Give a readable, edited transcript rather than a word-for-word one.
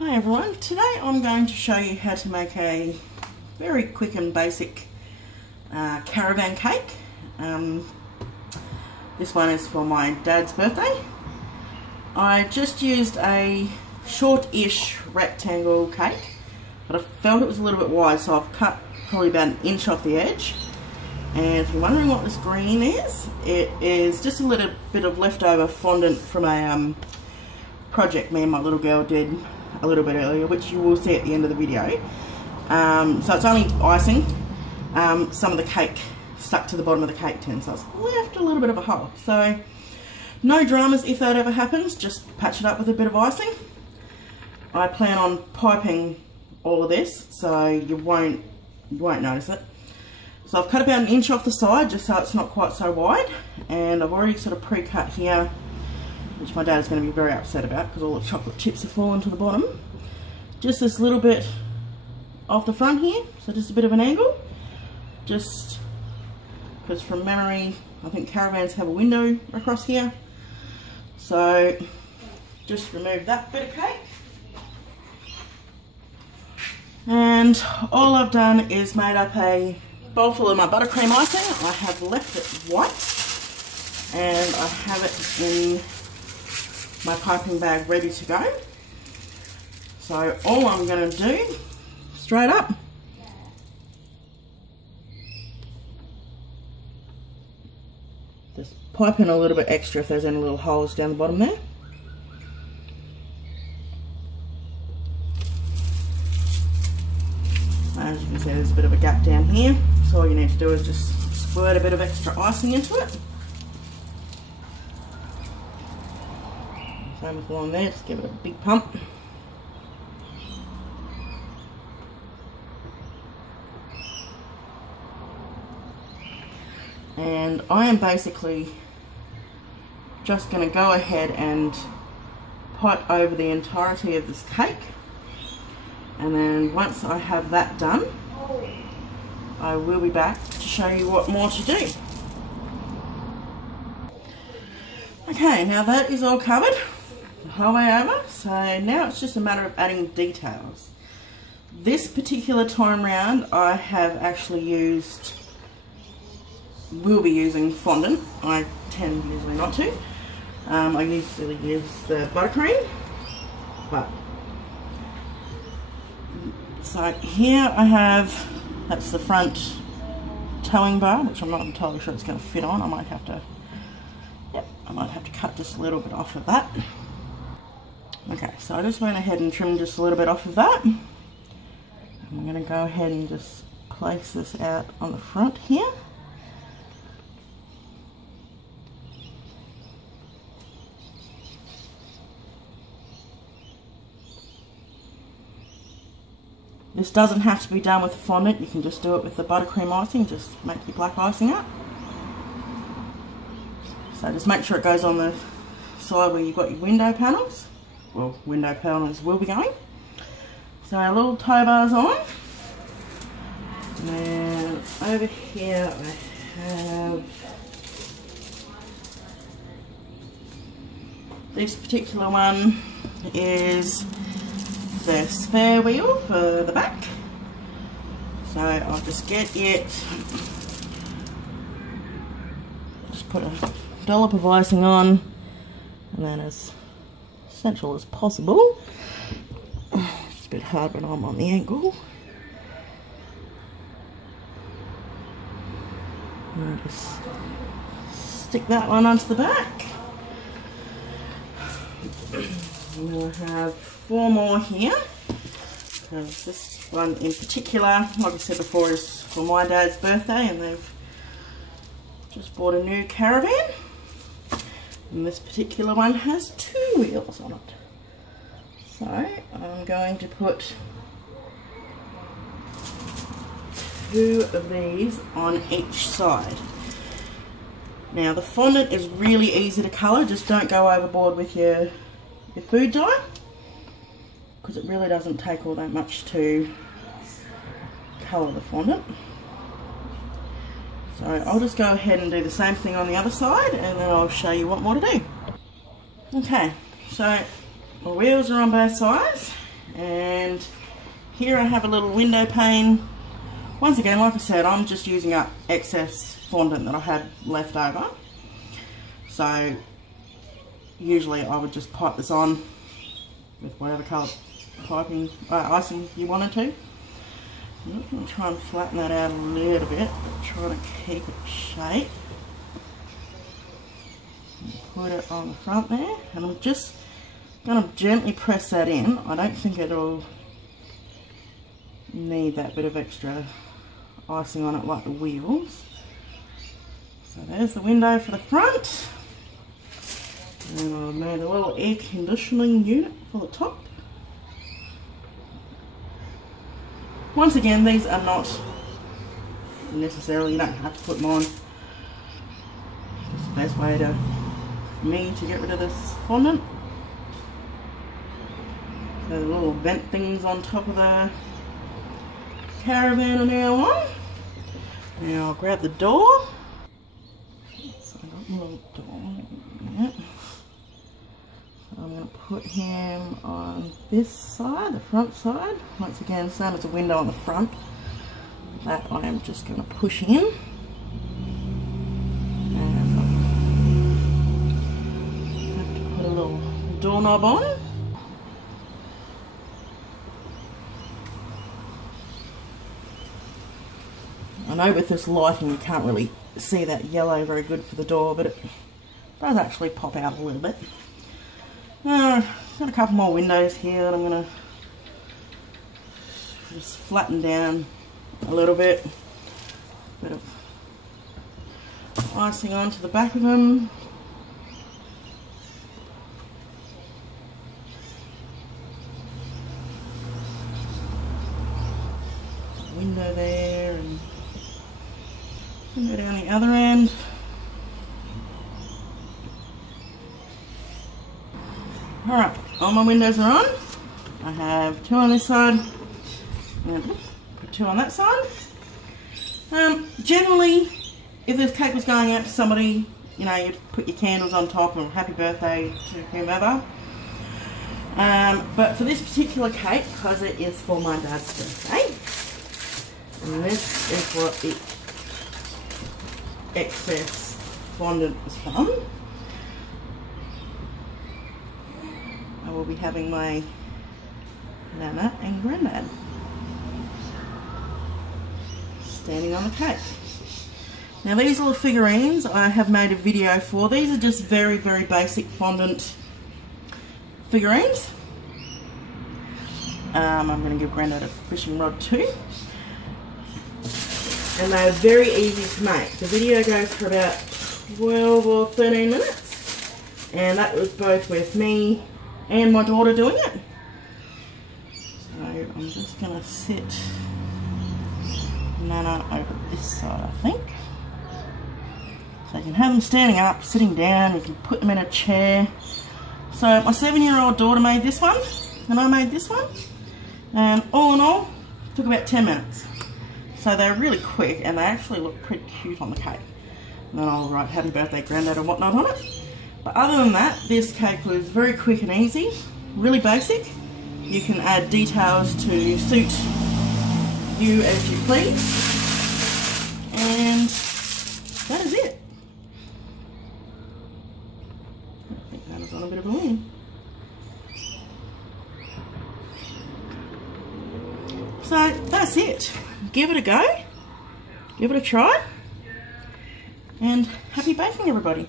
Hi everyone, today I'm going to show you how to make a very quick and basic caravan cake. This one is for my dad's birthday. I just used a short-ish rectangle cake, but I felt it was a little bit wide, so I've cut probably about an inch off the edge. And if you're wondering what this green is, it is just a little bit of leftover fondant from a project me and my little girl did a little bit earlier, which you will see at the end of the video. So it's only icing. Some of the cake stuck to the bottom of the cake tin, so it's left a little bit of a hole. So no dramas if that ever happens, just patch it up with a bit of icing. I plan on piping all of this, so you won't notice it. So I've cut about an inch off the side just so it's not quite so wide, and I've already sort of pre-cut here, which my dad's going to be very upset about because all the chocolate chips have fallen to the bottom. Just this little bit off the front here, so just a bit of an angle, just because from memory I think caravans have a window across here. So just remove that bit of cake, and all I've done is made up a bowl full of my buttercream icing. I have left it white and I have it in my piping bag ready to go. So all I'm going to do, straight up, just pipe in a little bit extra if there's any little holes down the bottom there. As you can see, there's a bit of a gap down here, so all you need to do is just squirt a bit of extra icing into it. Same with along there, just give it a big pump. And I am basically just going to go ahead and pipe over the entirety of this cake. And then once I have that done, I will be back to show you what more to do. Okay, now that is all covered the whole way over, so now it's just a matter of adding details. This particular time round I have actually will be using fondant. I tend usually not to. I usually use the buttercream, but so here I have, that's the front towing bar, which I'm not entirely sure it's going to fit on. I might have to cut just a little bit off of that. Okay, so I just went ahead and trimmed just a little bit off of that. I'm going to go ahead and just place this out on the front here. This doesn't have to be done with the fondant, you can just do it with the buttercream icing, just make your black icing up. So just make sure it goes on the side where you've got your window panels. Well, window panels will be going. So our little tow bar's on. And then over here I have this particular one is the spare wheel for the back. So I'll just get it, just put a dollop of icing on, and then as central as possible. It's a bit hard when I'm on the angle. And just stick that one onto the back. And we'll have 4 more here, because this one in particular, like I said before, is for my dad's birthday, and they've just bought a new Caravan, and this particular one has 2 wheels on it. So I'm going to put 2 of these on each side. Now the fondant is really easy to colour, just don't go overboard with your food dye, because it really doesn't take all that much to colour the fondant. So I'll just go ahead and do the same thing on the other side, and then I'll show you what more to do. Okay, so my wheels are on both sides, And here I have a little window pane. Once again, like I said, I'm just using up excess fondant that I had left over. So usually I would just pipe this on with whatever colour piping icing you wanted to. I'm going to try and flatten that out a little bit, but try to keep it shape. Put it on the front there, and I'm just going to gently press that in. I don't think it'll need that bit of extra icing on it like the wheels. So there's the window for the front. And I've made a little air conditioning unit for the top. Once again, these are not necessarily, you don't have to put them on. It's the best way for me to get rid of this fondant. So the little vent things on top of the Caravan are now on. Now I'll grab the door. So I got my little door. Yeah. I'm going to put him on this side, the front side. Once again, same as a window on the front. That I am just going to push in. And I have to put a little doorknob on. I know with this lighting you can't really see that yellow very good for the door, but it does actually pop out a little bit. Got a couple more windows here that I'm going to just flatten down a little bit. Bit of icing onto the back of them. Window there, and go down the other end. Alright, all my windows are on. I have 2 on this side and put 2 on that side. Generally, if this cake was going out to somebody, you know, you'd put your candles on top and happy birthday to whomever. But for this particular cake, because it is for my dad's birthday, and this is what the excess fondant is from, I will be having my Nana and Grandad standing on the cake. Now these little figurines I have made a video for. These are just very, very basic fondant figurines. I'm going to give Grandad a fishing rod too. And they're very easy to make. The video goes for about 12 or 13 minutes. And that was both with me and my daughter doing it. So I'm just going to sit Nana over this side, I think. So you can have them standing up, sitting down, you can put them in a chair. So my 7-year-old daughter made this one, and I made this one. And all in all, it took about 10 minutes. So they're really quick, and they actually look pretty cute on the cake. And then I'll write happy birthday Grandad and whatnot on it. But other than that, this cake was very quick and easy, really basic. You can add details to suit you as you please. And that is it. I think that is on a bit of a wing. So that's it. Give it a go. Give it a try. And happy baking, everybody.